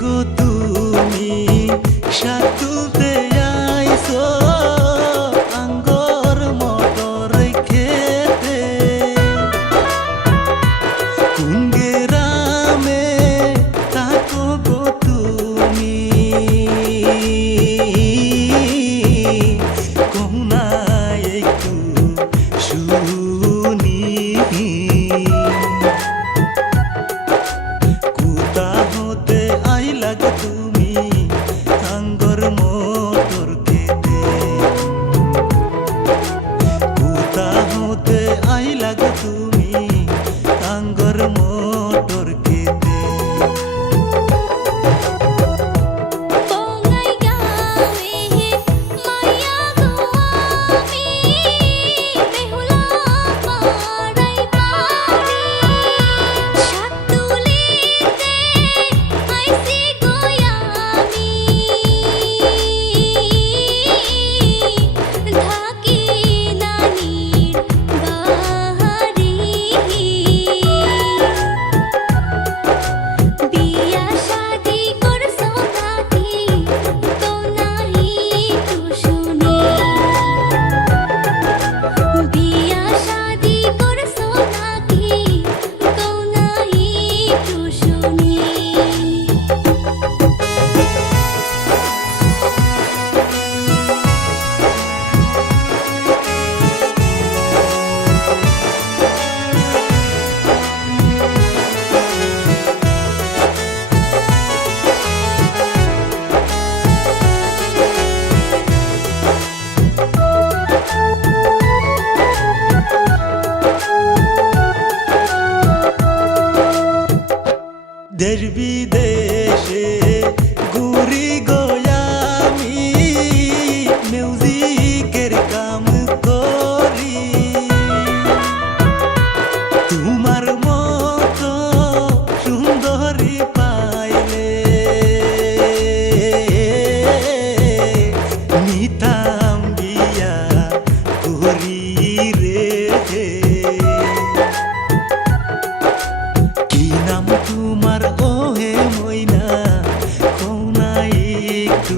গো তুমি শাক তুলতে আইছো আঙ্গর মটর খেতে, কোন গ্রামে থাকো গো তুমি কহুনা একটু শুনি। কোথা হতে আইলা গো তুমি আঙ্গর মটর খেতে, কোথা হতে আইলা গো তুমি আঙ্গর মটর খেতে। দেশ বিদেশে ঘুরি গো আমি, মিউজিকের কাম করি। তোমার মতো সুন্দরী পাইলে নিতাম বিয়া করি রে। কি নাম তোমার ওহে ময়না, কও না একটু